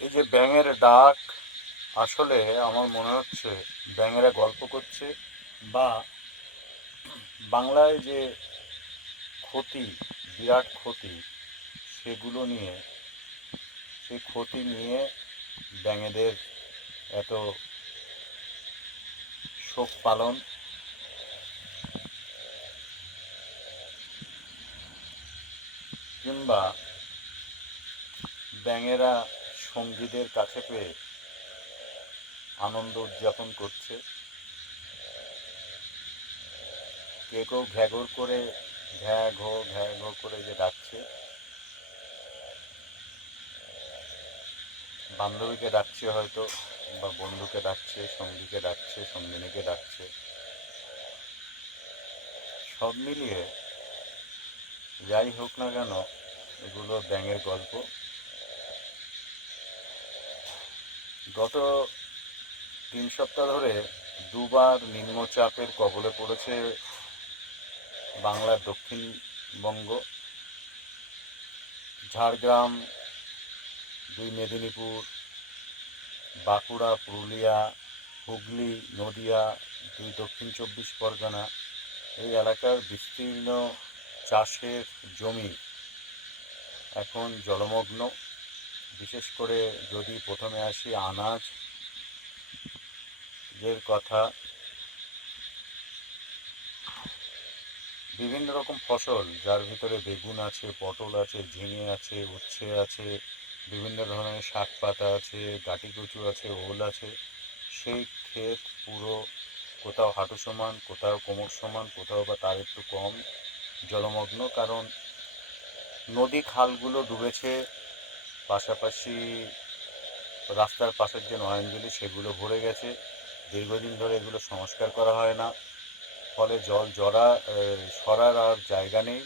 এই যে ব্যাঙের ডাক, আসলে আমার মনে হচ্ছে ব্যাঙেরা গল্প করছে, বা বাংলায় যে ক্ষতি, বিরাট ক্ষতি, সেগুলো নিয়ে, সেই ক্ষতি নিয়ে ব্যাঙেদের এত শোক পালন, কিংবা ব্যাঙেরা সঙ্গীদের কাছে পেয়ে আনন্দ উদযাপন করছে। কেউ কেউ ঘ্যাঘর করে, ঘ্যা ঘো করে যে ডাকছে, বান্ধবীকে ডাকছে হয়তো, বা বন্ধুকে ডাকছে, সঙ্গীকে ডাকছে, সঙ্গিনীকে ডাকছে। সব মিলিয়ে যাই হোক না কেন, এগুলো ব্যাঙের গল্প। গত 3 সপ্তাহ ধরে দুবার নিম্নচাপের কবলে পড়েছে বাংলার দক্ষিণবঙ্গ। ঝাড়গ্রাম, 2 মেদিনীপুর, বাঁকুড়া, পুরুলিয়া, হুগলি, নদিয়া, 2 দক্ষিণ 24 পরগনা, এই এলাকার বিস্তীর্ণ চাষের জমি এখন জলমগ্ন। বিশেষ করে যদি প্রথমে আসি আনাজের কথা, বিভিন্ন রকম ফসল, যার ভিতরে বেগুন আছে, পটল আছে, ঝিঙে আছে, উচ্ছে আছে, বিভিন্ন ধরনের শাক পাতা আছে, গাটি কচু আছে, ওল আছে, সেই ক্ষেত পুরো কোথাও হাঁটু সমান, কোথাও কোমর সমান, কোথাও বা তার একটু কম জলমগ্ন। কারণ নদী খালগুলো ডুবেছে, পাশাপাশি রাস্তার পাশের যে নয়নজলি সেগুলো ভরে গেছে। দীর্ঘদিন ধরে এগুলো সংস্কার করা হয় না, ফলে জল সরার আর জায়গা নেই।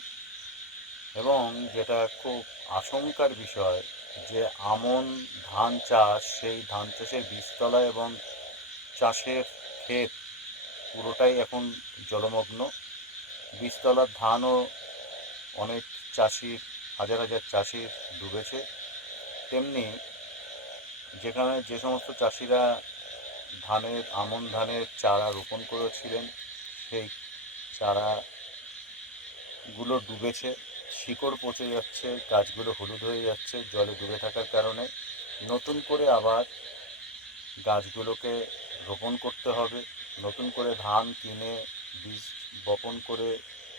এবং যেটা খুব আশঙ্কার বিষয়, যে আমন ধান চাষ, সেই ধান চাষের বীজতলা এবং চাষের ক্ষেত পুরোটাই এখন জলমগ্ন। বীজতলার ধানও অনেক চাষির, হাজার হাজার চাষির ডুবেছে। তেমনি যেখানে যে সমস্ত চাষিরা আমন ধানের চারা রোপণ করেছিলেন, সেই চারাগুলো ডুবেছে, শিকড় পচে যাচ্ছে, গাছগুলো হলুদ হয়ে যাচ্ছে জলে ডুবে থাকার কারণে। নতুন করে আবার গাছগুলোকে রোপণ করতে হবে, নতুন করে ধান কিনে বীজ বপন করে,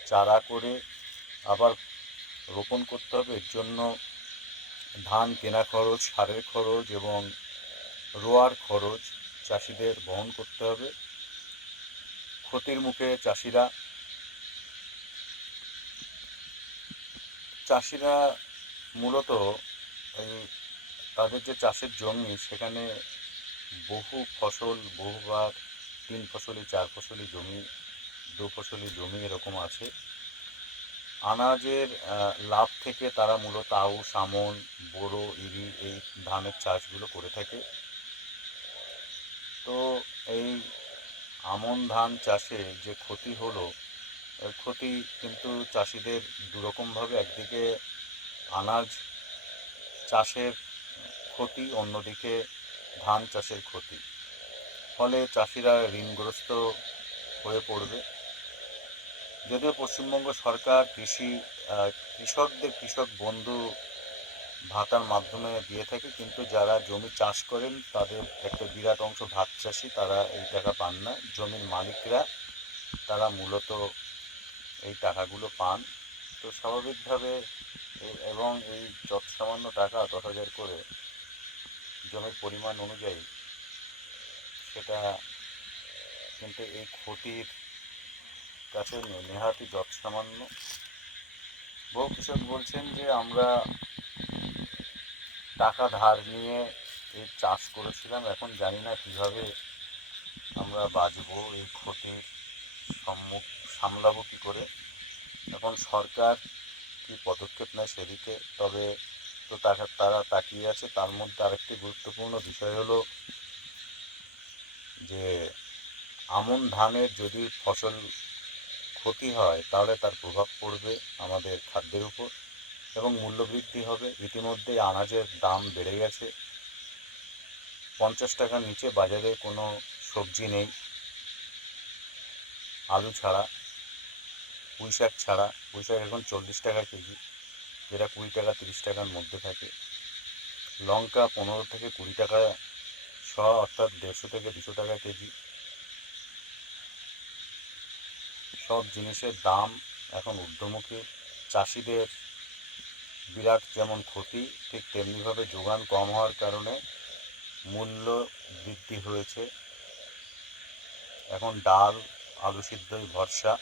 চারা করে আবার রোপণ করতে হবে। এর জন্য ধান কেনা খরচ, সারের খরচ এবং রোয়ার খরচ চাষিদের বহন করতে হবে। ক্ষতির মুখে চাষিরা মূলত এই তাদের যে চাষের জমি, সেখানে বহু ফসল, বহুবার 3 ফসলি, 4 ফসলি জমি, 2 ফসলি জমি এরকম আছে। আনাজের লাভ থেকে তারা মূলত আউশ, আমন, বোরো, ইরি, এই ধানের চাষগুলো করে থাকে। তো এই আমন ধান চাষে যে ক্ষতি হলো, ওই ক্ষতি কিন্তু চাষিদের দুরকমভাবে, একদিকে আনাজ চাষের ক্ষতি, অন্যদিকে ধান চাষের ক্ষতি। ফলে চাষিরা ঋণগ্রস্ত হয়ে পড়বে। যদিও পশ্চিমবঙ্গ সরকার কৃষকদের কৃষক বন্ধু ভাতার মাধ্যমে দিয়ে থাকে, কিন্তু যারা জমি চাষ করেন তাদের একটা বিরাট অংশ ভাগ চাষি, তারা এই টাকা পান না। জমির মালিকরা, তারা মূলত এই টাকাগুলো পান। তো স্বাভাবিকভাবে এবং এই যৎসামান্য টাকা 10,000 করে জমির পরিমাণ অনুযায়ী, সেটা কিন্তু এই ক্ষতির কাছে নেহাতই যৎসামান্য। বহু কৃষক বলছেন যে আমরা টাকা ধার নিয়ে এই চাষ করেছিলাম, এখন জানি না কিভাবে আমরা বাঁচবো, এই ক্ষতির সম্মুখ সামলাবো কী করে। এখন সরকার কি পদক্ষেপ নেয় সেদিকে, তবে তো তারা তাকিয়ে আছে। তার মধ্যে আরেকটি গুরুত্বপূর্ণ বিষয় হলো যে আমন ধানের যদি ফসল ক্ষতি হয়, তাহলে তার প্রভাব পড়বে আমাদের খাদ্যের উপর এবং মূল্যবৃদ্ধি হবে। ইতিমধ্যেই আনাজের দাম বেড়ে গেছে, 50 টাকার নিচে বাজারে কোনো সবজি নেই, আলু ছাড়া, পুঁই শাক ছাড়া। পুঁই শাক এখন 40 টাকা কেজি, যেটা 20 টাকা 30 টাকার মধ্যে থাকে। লঙ্কা 15 থেকে 20 টাকা শ, অর্থাৎ 150 থেকে 200 টাকা কেজি। সব জিনিসের দাম এখন ঊর্ধ্বমুখী। চাষিদের বিরাট যেমন ক্ষতি, ঠিক তেমনিভাবে যোগান কম হওয়ার কারণে মূল্য বৃদ্ধি হয়েছে। এখন ডাল, আলু সিদ্ধই ভরসা।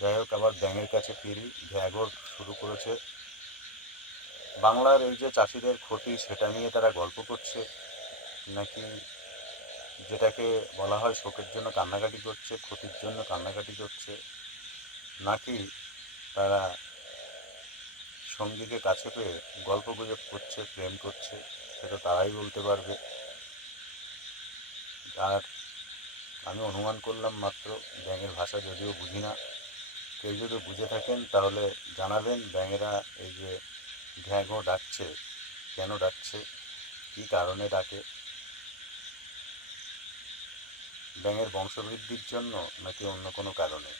যাই হোক, আবার ব্যাঙের কাছে ফিরি। ঘ্যাঘর শুরু করেছে বাংলার। এই যে চাষিদের ক্ষতি, সেটা নিয়ে তারা গল্প করছে, নাকি যেটাকে বলা হয় শোকের জন্য কান্নাকাটি করছে, ক্ষতির জন্য কান্নাকাটি করছে, নাকি তারা সঙ্গীকে কাছে পেয়ে গল্প গুজব করছে, প্রেম করছে, সেটা তারাই বলতে পারবে। আর আমি অনুমান করলাম মাত্র, ব্যাঙের ভাষা যদিও বুঝি না। কেউ যদি বুঝে থাকেন তাহলে জানাবেন, ব্যাঙেরা এই যে ঘ্যাঁ ঘো ডাকছে, কেন ডাকছে, কী কারণে ডাকে। ব্যাঙের বংশবৃদ্ধির জন্য নাকি অন্য কোনো কারণে?